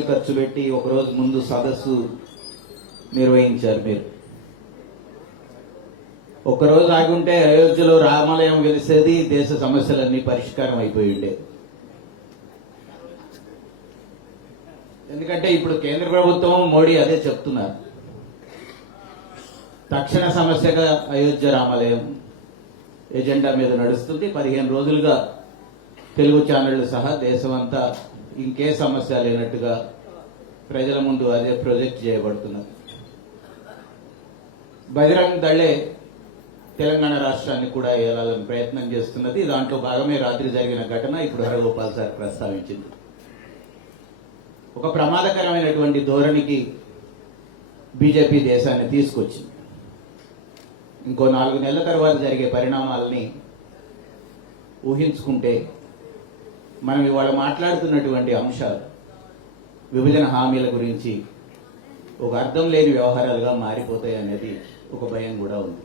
వేలు ఖర్చు పెట్టి ఒకరోజు ముందు సదస్సు నిర్వహించారు. మీరు ఒక్కరోజు ఆగుంటే అయోధ్యలో రామాలయం వెలిసేది, దేశ సమస్యలన్నీ పరిష్కారం అయిపోయి ఉండే. ఎందుకంటే ఇప్పుడు కేంద్ర ప్రభుత్వం మోడీ అదే చెప్తున్నారు. తక్షణ సమస్యగా అయోధ్య రామాలయం ఎజెండా మీద నడుస్తుంది. 15 రోజులుగా తెలుగు ఛానళ్లు సహా దేశమంతా ఇంకే సమస్య లేనట్టుగా ప్రజల ముందు అదే ప్రొజెక్ట్ చేయబడుతున్నది. బజరంగ్ దళే తెలంగాణ రాష్ట్రాన్ని కూడా ఏలాలని ప్రయత్నం చేస్తున్నది. దాంట్లో భాగమే రాత్రి జరిగిన ఘటన ఇప్పుడు హరగోపాల్ సార్ ప్రస్తావించింది. ఒక ప్రమాదకరమైనటువంటి ధోరణికి బీజేపీ దేశాన్ని తీసుకొచ్చింది. ఇంకో 4 నెలల తర్వాత జరిగే పరిణామాలని ఊహించుకుంటే మనం ఇవాళ మాట్లాడుతున్నటువంటి అంశాలు విభజన హామీల గురించి ఒక అర్థం లేని వ్యవహారాలుగా మారిపోతాయి అనేది ఒక భయం కూడా ఉంది.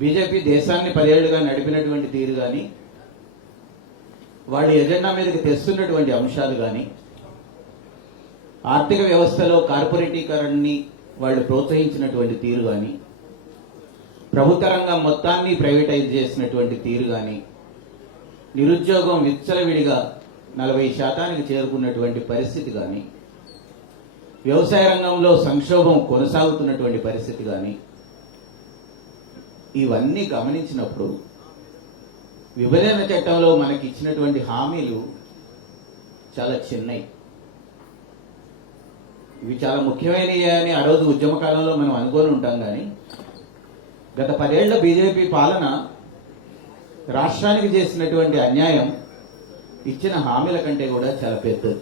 బీజేపీ దేశాన్ని 10 ఏళ్లుగా నడిపినటువంటి తీరు కానీ, వాడి ఎజెండా మీదకి తెస్తున్నటువంటి అంశాలు కానీ, ఆర్థిక వ్యవస్థలో కార్పొరేటీకరణని వాళ్ళు ప్రోత్సహించినటువంటి తీరు కానీ, ప్రభుత్వ రంగం మొత్తాన్ని ప్రైవేటైజ్ చేసినటువంటి తీరు కానీ, నిరుద్యోగం విచ్చలవిడిగా 40% చేరుకున్నటువంటి పరిస్థితి కానీ, వ్యవసాయ రంగంలో సంక్షోభం కొనసాగుతున్నటువంటి పరిస్థితి కానీ, ఇవన్నీ గమనించినప్పుడు విభజన చట్టంలో మనకి ఇచ్చినటువంటి హామీలు చాలా చిన్నవి. ఇవి చాలా ముఖ్యమైనవి అని ఆ రోజు ఉద్యమ కాలంలో మనం అనుకొని ఉంటాం. కానీ గత 10 ఏళ్ల బీజేపీ పాలన రాష్ట్రానికి చేసినటువంటి అన్యాయం ఇచ్చిన హామీల కంటే కూడా చాలా పెద్దది.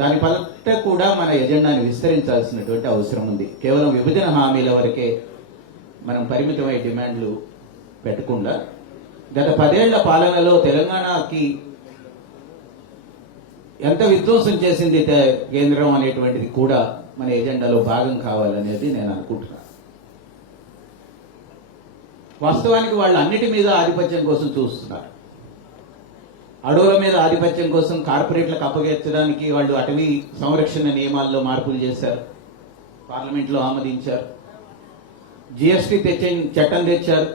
దాని పట్ల కూడా మన ఎజెండాని విస్తరించాల్సినటువంటి అవసరం ఉంది. కేవలం విభజన హామీల వరకే మనం పరిమితమై డిమాండ్లు పెట్టకుండా గత 10 ఏళ్ల పాలనలో తెలంగాణకి ఎంత విధ్వంసం చేసింది కేంద్రం అనేటువంటిది కూడా మన ఎజెండాలో భాగం కావాలనేది నేను అనుకుంటున్నాను. వాస్తవానికి వాళ్ళు అన్నిటి మీద ఆధిపత్యం కోసం చూస్తున్నారు. అడవుల మీద ఆధిపత్యం కోసం కార్పొరేట్లకు అప్పగించడానికి వాళ్ళు అటవీ సంరక్షణ నియమాల్లో మార్పులు చేశారు, పార్లమెంట్లో ఆమోదించారు. జిఎస్టీ చట్టం తెచ్చారు.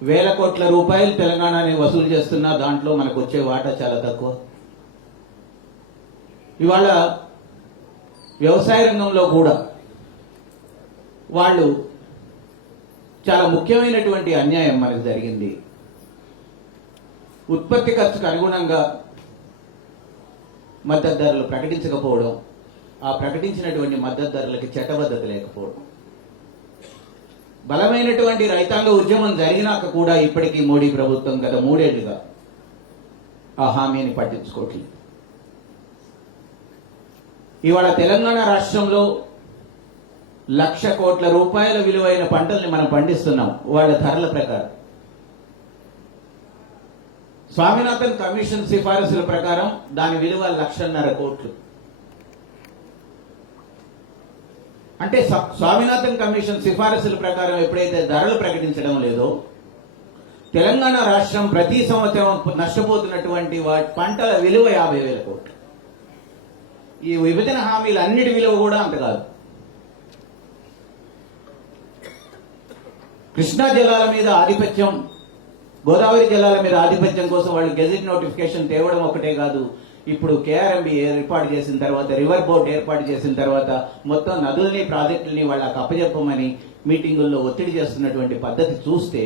వేల కోట్ల రూపాయలు తెలంగాణని వసూలు చేస్తున్నా దాంట్లో మనకు వచ్చే వాటా చాలా తక్కువ. ఇవాళ వ్యవసాయ రంగంలో కూడా వాళ్ళు చాలా ముఖ్యమైనటువంటి అన్యాయం మనకు జరిగింది. ఉత్పత్తి ఖర్చుకు అనుగుణంగా మద్దతు ధరలు ప్రకటించకపోవడం, ఆ ప్రకటించినటువంటి మద్దతు ధరలకి చట్టబద్ధత లేకపోవడం, బలమైనటువంటి రైతాంగ ఉద్యమం జరిగినాక కూడా ఇప్పటికీ మోడీ ప్రభుత్వం గత 3 ఏళ్లుగా ఆ హామీని పట్టించుకోవట్లేదు. ఇవాళ తెలంగాణ రాష్ట్రంలో 1,00,000 కోట్ల రూపాయల విలువైన పంటల్ని మనం పండిస్తున్నాం వాళ్ళ ధరల ప్రకారం. స్వామినాథన్ కమిషన్ సిఫారసుల ప్రకారం దాని విలువ 1,50,000 కోట్లు. అంటే స్వామినాథన్ కమిషన్ సిఫారసుల ప్రకారం ఎప్పుడైతే ధరలు ప్రకటించడం లేదో, తెలంగాణ రాష్ట్రం ప్రతి సంవత్సరం నష్టపోతున్నటువంటి పంటల విలువ 50,000 కోట్లు. ఈ విభజన హామీలు అన్నిటి విలువ కూడా అంత కాదు. కృష్ణా జలాల మీద ఆధిపత్యం, గోదావరి జలాల మీద ఆధిపత్యం కోసం వాళ్ళు గెజిట్ నోటిఫికేషన్ తేవడం ఒకటే కాదు, ఇప్పుడు కేఆర్ఎంబి ఏర్పాటు చేసిన తర్వాత, రివర్ బోర్డు ఏర్పాటు చేసిన తర్వాత మొత్తం నదుల్ని ప్రాజెక్టుల్ని వాళ్ళకి అప్పజెప్పమని మీటింగుల్లో ఒత్తిడి చేస్తున్నటువంటి పద్ధతి చూస్తే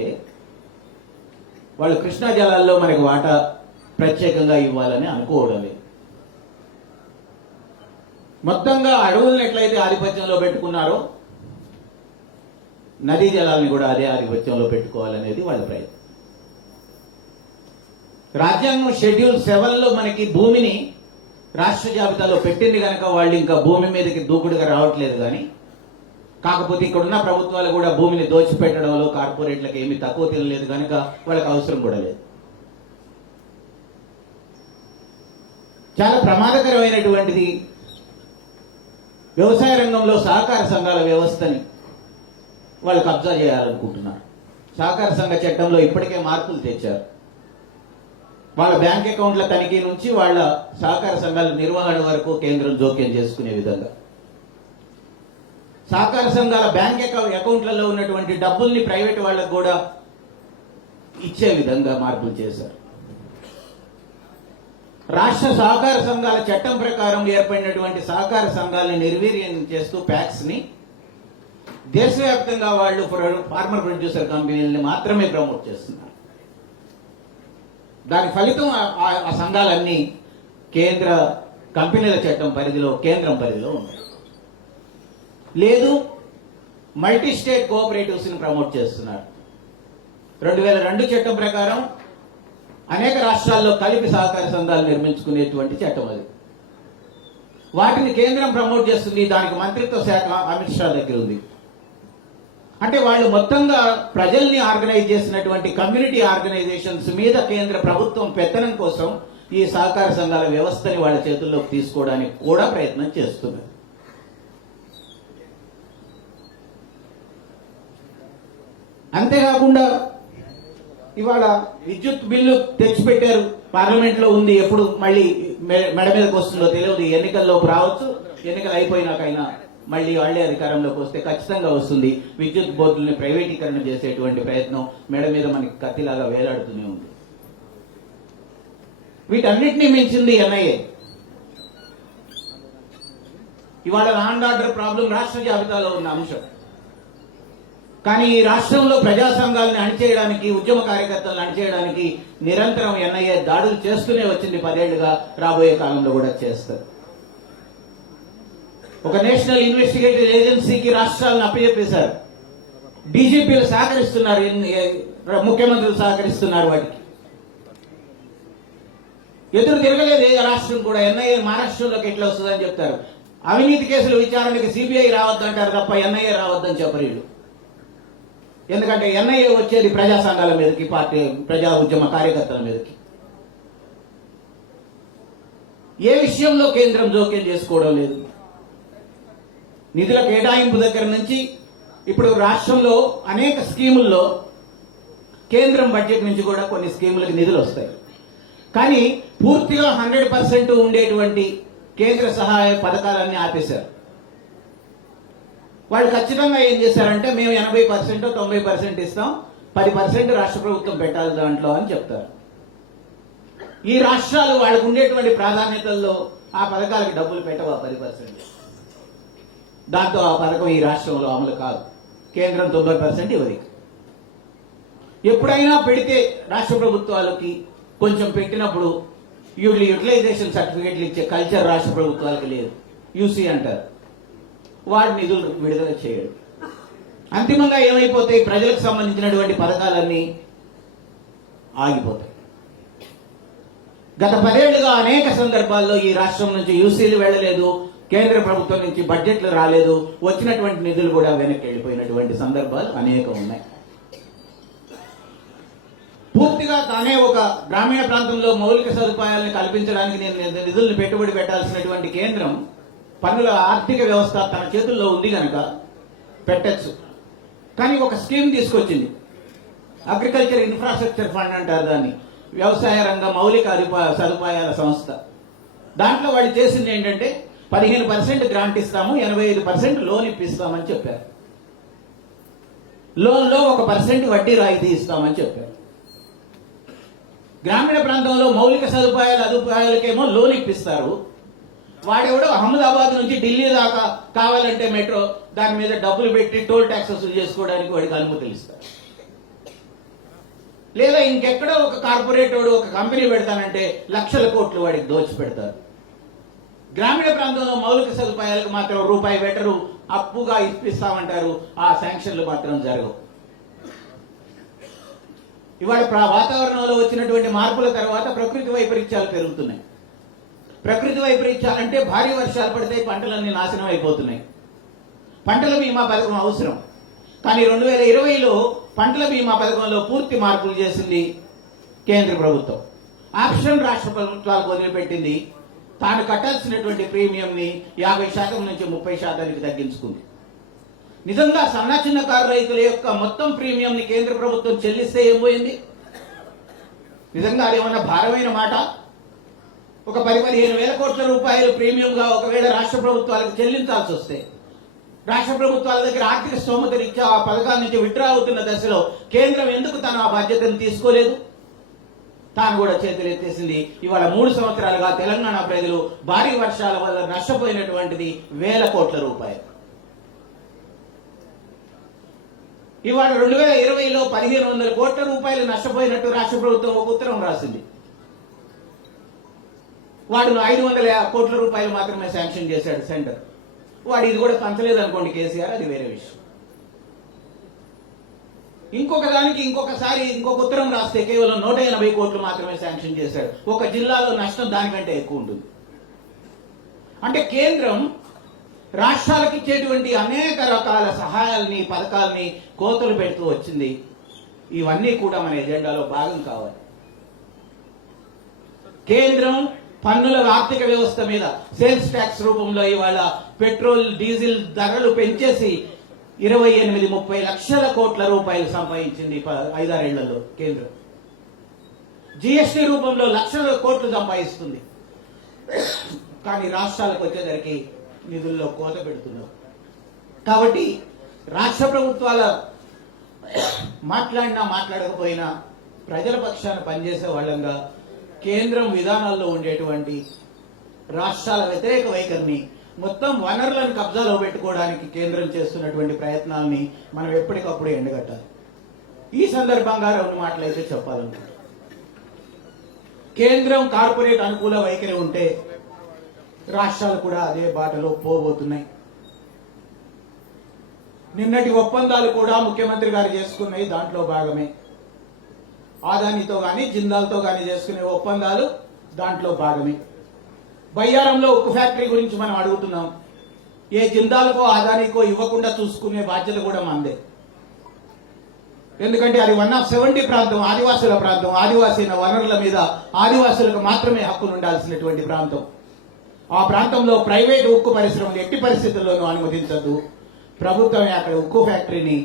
వాళ్ళు కృష్ణా జలాల్లో మనకి వాటా ప్రత్యేకంగా ఇవ్వాలని అనుకోవడం లేదు. మొత్తంగా అడవులను ఎట్లయితే ఆధిపత్యంలో పెట్టుకున్నారో నదీ జలాలని కూడా అదే ఆధిపత్యంలో పెట్టుకోవాలనేది వాళ్ళ ప్రయత్నం. రాజ్యాంగం షెడ్యూల్ 7లో మనకి భూమిని రాష్ట్ర జాబితాలో పెట్టింది కనుక వాళ్ళు ఇంకా భూమి మీదకి దూకుడుగా రావట్లేదు. కానీ కాకపోతే ఇక్కడున్న ప్రభుత్వాలు కూడా భూమిని దోచిపెట్టడంలో కార్పొరేట్లకు ఏమీ తక్కువ తినలేదు కనుక వాళ్ళకి అవసరం కూడా లేదు. చాలా ప్రమాదకరమైనటువంటిది వ్యవసాయ రంగంలో సహకార సంఘాల వ్యవస్థని వాళ్ళు కబ్జా చేయాలనుకుంటున్నారు. సహకార సంఘ చట్టంలో ఇప్పటికే మార్పులు తెచ్చారు. వాళ్ళ బ్యాంక్ అకౌంట్ల తనిఖీ నుంచి వాళ్ళ సహకార సంఘాల నిర్వహణ వరకు కేంద్రం జోక్యం చేసుకునే విధంగా, సహకార సంఘాల బ్యాంక్ అకౌంట్లలో ఉన్నటువంటి డబ్బుల్ని ప్రైవేట్ వాళ్ళకు కూడా ఇచ్చే విధంగా మార్పులు చేశారు. రాష్ట్ర సహకార సంఘాల చట్టం ప్రకారం ఏర్పడినటువంటి సహకార సంఘాలని నిర్వీర్యం చేస్తూ ప్యాక్స్ ని దేశవ్యాప్తంగా వాళ్ళు ఫార్మర్ ప్రొడ్యూసర్ కంపెనీలని మాత్రమే ప్రమోట్ చేస్తున్నారు. దాని ఫలితం ఆ సంఘాలన్నీ కేంద్ర కంపెనీల చట్టం పరిధిలో, కేంద్రం పరిధిలో ఉన్నాయి. లేదు, మల్టీ స్టేట్ కోఆపరేటివ్స్ ని ప్రమోట్ చేస్తున్నారు. 2002 చట్టం ప్రకారం అనేక రాష్ట్రాల్లో కలిపి సహకార సంఘాలు నిర్మించుకునేటువంటి చట్టం అది. వాటిని కేంద్రం ప్రమోట్ చేస్తుంది. దానికి మంత్రిత్వ శాఖ అమిత్ షా దగ్గర ఉంది. అంటే వాళ్ళు మొత్తంగా ప్రజల్ని ఆర్గనైజ్ చేసినటువంటి కమ్యూనిటీ ఆర్గనైజేషన్స్ మీద కేంద్ర ప్రభుత్వం పెత్తనం కోసం ఈ సహకార సంఘాల వ్యవస్థని వాళ్ళ చేతుల్లోకి తీసుకోవడానికి కూడా ప్రయత్నం చేస్తున్నారు. అంతేకాకుండా ఇవాళ విద్యుత్ బిల్లు తెచ్చిపెట్టారు, పార్లమెంట్ లో ఉంది. ఎప్పుడు మళ్ళీ మెడ మీదకి వస్తుందో తెలియదు. ఎన్నికల్లోపు రావచ్చు, ఎన్నికలు అయిపోయినాకైనా మళ్ళీ వాళ్లే అధికారంలోకి వస్తే ఖచ్చితంగా వస్తుంది. విద్యుత్ బోర్డుల్ని ప్రైవేటీకరణ చేసేటువంటి ప్రయత్నం మెడ మీద మనకి కత్తిలాగా వేలాడుతూనే ఉంది. వీటన్నిటినీ మించింది ఎన్ఐఏ. ఇవాళ లా అండ్ ఆర్డర్ ప్రాబ్లం రాష్ట్ర జాబితాలో ఉన్న అంశం. కానీ ఈ రాష్ట్రంలో ప్రజా సంఘాలను అణిచేయడానికి, ఉద్యమ కార్యకర్తలను అణిచేయడానికి నిరంతరం ఎన్ఐఏ దాడులు చేస్తూనే వచ్చింది. 10 ఏళ్లుగా, రాబోయే కాలంలో కూడా చేస్తారు. ఒక నేషనల్ ఇన్వెస్టిగేటివ్ ఏజెన్సీకి రాష్ట్రాలను అప్పచెప్పేశారు. డీజీపీలు సహకరిస్తున్నారు, ముఖ్యమంత్రులు సహకరిస్తున్నారు. వాటికి ఎదురు తిరగలేదు ఏ రాష్ట్రం కూడా. ఎన్ఐఏ మహారాష్ట్రంలోకి ఎట్లా వస్తుందని చెప్తారు. అవినీతి కేసుల విచారణకి సిబిఐ రావద్దంటారు తప్ప ఎన్ఐఏ రావద్దని చెప్పరు వీళ్ళు. ఎందుకంటే ఎన్ఐఏ వచ్చేది ప్రజా సంఘాల మీదకి, పార్టీ ప్రజా ఉద్యమ కార్యకర్తల మీదకి. ఏ విషయంలో కేంద్రం జోక్యం చేసుకోవడం లేదు. నిధుల కేటాయింపు దగ్గర నుంచి ఇప్పుడు రాష్ట్రంలో అనేక స్కీముల్లో కేంద్రం బడ్జెట్ నుంచి కూడా కొన్ని స్కీములకు నిధులు వస్తాయి. కానీ పూర్తిగా 100% ఉండేటువంటి కేంద్ర సహాయ పథకాలన్నీ ఆపేశారు. వాళ్ళు ఖచ్చితంగా ఏం చేశారంటే, మేము 80% 90% ఇస్తాం, 10% రాష్ట్ర ప్రభుత్వం పెట్టాలి దాంట్లో అని చెప్తారు. ఈ రాష్ట్రాలు వాళ్ళకు ఉండేటువంటి ప్రాధాన్యతల్లో ఆ పథకాలకి డబ్బులు పెట్టవా 10%. దాంతో ఆ పథకం ఈ రాష్ట్రంలో అమలు కాదు. కేంద్రం 90% ఇవ్వదు. ఎప్పుడైనా పెడితే రాష్ట్ర ప్రభుత్వాలకి కొంచెం పెట్టినప్పుడు యూటిలైజేషన్ సర్టిఫికేట్లు ఇచ్చే కల్చర్ రాష్ట్ర ప్రభుత్వాలకు లేదు. యూసీ అంటారు. వాడి నిధులు విడుదల చేయడు. అంతిమంగా ఏమైపోతాయి? ప్రజలకు సంబంధించినటువంటి పథకాలన్నీ ఆగిపోతాయి. గత 10 ఏళ్లుగా అనేక సందర్భాల్లో ఈ రాష్ట్రం నుంచి యూసీలు వెళ్లలేదు, కేంద్ర ప్రభుత్వం నుంచి బడ్జెట్లు రాలేదు, వచ్చినటువంటి నిధులు కూడా వెనక్కి వెళ్ళిపోయినటువంటి సందర్భాలు అనేకం ఉన్నాయి. పూర్తిగా తానే ఒక గ్రామీణ ప్రాంతంలో మౌలిక సదుపాయాలను కల్పించడానికి నేను నిధులను పెట్టుబడి పెట్టాల్సినటువంటి కేంద్రం పన్నుల ఆర్థిక వ్యవస్థ తన చేతుల్లో ఉంది కనుక పెట్టచ్చు. కానీ ఒక స్కీమ్ తీసుకొచ్చింది, అగ్రికల్చర్ ఇన్ఫ్రాస్ట్రక్చర్ ఫండ్ అంటారు దాన్ని, వ్యవసాయ రంగ మౌలిక సదుపాయాల సంస్థ. దాంట్లో వాళ్ళు చేసింది ఏంటంటే 15% గ్రాంట్ ఇస్తాము, 85% లోన్ ఇప్పిస్తామని చెప్పారు. లోన్లో 1% వడ్డీ రాయితీ ఇస్తామని చెప్పారు. గ్రామీణ ప్రాంతంలో మౌలిక సదుపాయాలకేమో లోన్ ఇప్పిస్తారు. వాడెవడో అహ్మదాబాద్ నుంచి ఢిల్లీ దాకా కావాలంటే మెట్రో దాని మీద డబ్బులు పెట్టి టోల్ ట్యాక్స్ వసూలు చేసుకోవడానికి వాడికి అనుమతులు ఇస్తారు. లేదా ఇంకెక్కడో ఒక కార్పొరేట్ వాడు ఒక కంపెనీ పెడతానంటే లక్షల కోట్లు వాడికి దోచి పెడతారు. గ్రామీణ ప్రాంతంలో మౌలిక సదుపాయాలకు మాత్రం రూపాయి పెట్టరు, అప్పుగా ఇప్పిస్తామంటారు. ఆ శాంక్షన్లు మాత్రం జరగవు. ఇవాళ వాతావరణంలో వచ్చినటువంటి మార్పుల తర్వాత ప్రకృతి వైపరీత్యాలు పెరుగుతున్నాయి. ప్రకృతి వైపరీత్యాలంటే భారీ వర్షాలు పడితే పంటలన్నీ నాశనం అయిపోతున్నాయి. పంటల బీమా పథకం అవసరం. కానీ 2020లో పంటల బీమా పథకంలో పూర్తి మార్పులు చేసింది కేంద్ర ప్రభుత్వం. ఆప్షన్ రాష్ట్ర ప్రభుత్వాలకు వదిలిపెట్టింది. తాను కట్టాల్సినటువంటి ప్రీమియంని 50% నుంచి 30% తగ్గించుకుంది. నిజంగా సన్న చిన్నకారు రైతుల యొక్క మొత్తం ప్రీమియంని కేంద్ర ప్రభుత్వం చెల్లిస్తే ఏం పోయింది? నిజంగా అదేమన్నా భారమైన మాట? ఒక 10-15 వేల కోట్ల రూపాయలు ప్రీమియంగా ఒకవేళ రాష్ట్ర ప్రభుత్వాలకు చెల్లించాల్సి వస్తే, రాష్ట్ర ప్రభుత్వాల దగ్గర ఆర్థిక స్తోమత రీత్యా ఆ పథకాల నుంచి విత్డ్రా అవుతున్న దశలో కేంద్రం ఎందుకు తను ఆ బాధ్యతను తీసుకోలేదు? తాను కూడా చేతులు ఎత్తేసింది. ఇవాళ 3 సంవత్సరాలుగా తెలంగాణ ప్రజలు భారీ వర్షాల వల్ల నష్టపోయినటువంటిది వేల కోట్ల రూపాయలు. ఇవాళ 2020లో 1500 కోట్ల రూపాయలు నష్టపోయినట్టు రాష్ట్ర ప్రభుత్వం ఒక ఉత్తరం రాసింది. వాడు 500 కోట్ల రూపాయలు మాత్రమే శాంక్షన్ చేశాడు సెంటర్. వాడు ఇది కూడా పంచలేదు అనుకోండి కేసీఆర్, అది వేరే విషయం. ఇంకొక దానికి ఇంకొకసారి ఇంకొక ఉత్తరం రాస్తే కేవలం 180 కోట్లు మాత్రమే శాంక్షన్ చేశాడు. ఒక జిల్లాలో నష్టం దానికంటే ఎక్కువ ఉంటుంది. అంటే కేంద్రం రాష్ట్రాలకు ఇచ్చేటువంటి అనేక రకాల సహాయాల్ని, పథకాలని కోతలు పెడుతూ వచ్చింది. ఇవన్నీ కూడా మన ఎజెండాలో భాగం కావాలి. కేంద్రం పన్నుల ఆర్థిక వ్యవస్థ మీద సేల్స్ ట్యాక్స్ రూపంలో ఇవాళ పెట్రోల్, డీజిల్ ధరలు పెంచేసి 28-30 లక్షల కోట్ల రూపాయలు సంపాదించింది 5-6 ఏళ్లలో కేంద్రం. జిఎస్టీ రూపంలో లక్షల కోట్లు సంపాదిస్తుంది. కానీ రాష్ట్రాలకు వచ్చేసరికి నిధుల్లో కోత పెడుతున్నారు. కాబట్టి రాష్ట్ర ప్రభుత్వాల మాట్లాడినా మాట్లాడకపోయినా ప్రజల పక్షాన పనిచేసే వాళ్ళంగా కేంద్రం విధానాల్లో ఉండేటువంటి రాష్ట్రాల వ్యతిరేక వైఖరిని, మొత్తం వనరులను కబ్జాలో పెట్టుకోవడానికి కేంద్రం చేస్తున్నటువంటి ప్రయత్నాల్ని మనం ఎప్పటికప్పుడు ఎండగట్టాలి. ఈ సందర్భంగా 2 మాటలైతే చెప్పాలనుకుంటున్నాను. కేంద్రం కార్పొరేట్ అనుకూల వైఖరి ఉంటే రాష్ట్రాలు కూడా అదే బాటలో పోబోతున్నాయి. నిన్నటి ఒప్పందాలు కూడా ముఖ్యమంత్రి గారు చేసుకున్నాయి, దాంట్లో భాగమే. ఆదానితో గాని జిందాల్తో గాని చేసుకునే ఒప్పందాలు దాంట్లో భాగమే. బయ్యారంలో ఉక్కు ఫ్యాక్టరీ గురించి మనం అడుగుతున్నాం. ఏ జిందాల్కో ఆదానికో ఇవ్వకుండా చూసుకునే బాధ్యత కూడా మనదే. ఎందుకంటే అది 1 of 70 ప్రాంతం, ఆదివాసుల ప్రాంతం. ఆదివాసీ వనరుల మీద ఆదివాసులకు మాత్రమే హక్కులు ఉండాల్సినటువంటి ప్రాంతం. ఆ ప్రాంతంలో ప్రైవేటు ఉక్కు పరిశ్రమలు ఎట్టి పరిస్థితుల్లోనూ అనుమతించద్దు. ప్రభుత్వమే అక్కడ ఉక్కు ఫ్యాక్టరీని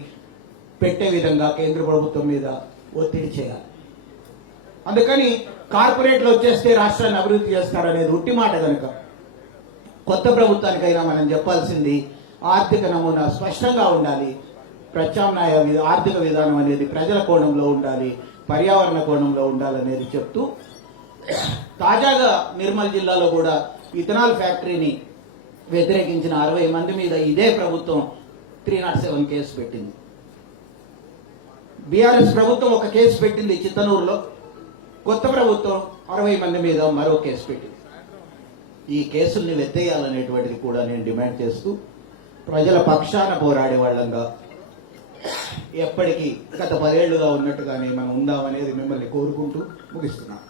పెట్టే విధంగా కేంద్ర ప్రభుత్వం మీద ఒత్తిడి చేయాలి. అందుకని కార్పొరేట్లు వచ్చేస్తే రాష్ట్రాన్ని అభివృద్ధి చేస్తారనేది ఉట్టి మాట కనుక కొత్త ప్రభుత్వానికైనా మనం చెప్పాల్సింది ఆర్థిక నమూనా స్పష్టంగా ఉండాలి. ప్రత్యామ్నాయ ఆర్థిక విధానం అనేది ప్రజల కోణంలో ఉండాలి, పర్యావరణ కోణంలో ఉండాలనేది చెప్తూ, తాజాగా నిర్మల్ జిల్లాలో కూడా ఇథనాల్ ఫ్యాక్టరీని వ్యతిరేకించిన 60 మంది మీద ఇదే ప్రభుత్వం 307 కేసు పెట్టింది. బీఆర్ఎస్ ప్రభుత్వం ఒక కేసు పెట్టింది చిత్తనూరులో, కొత్త ప్రభుత్వం 60 మంది మీద మరో కేసు పెట్టింది. ఈ కేసుల్ని వెత్తేయాలనేటువంటిది కూడా నేను డిమాండ్ చేస్తూ, ప్రజల పక్షాన పోరాడే వాళ్ళంగా ఎప్పటికీ గత 10 ఏళ్లుగా ఉన్నట్టుగానే మనం ఉందామనేది మిమ్మల్ని కోరుకుంటూ ముగిస్తున్నాను.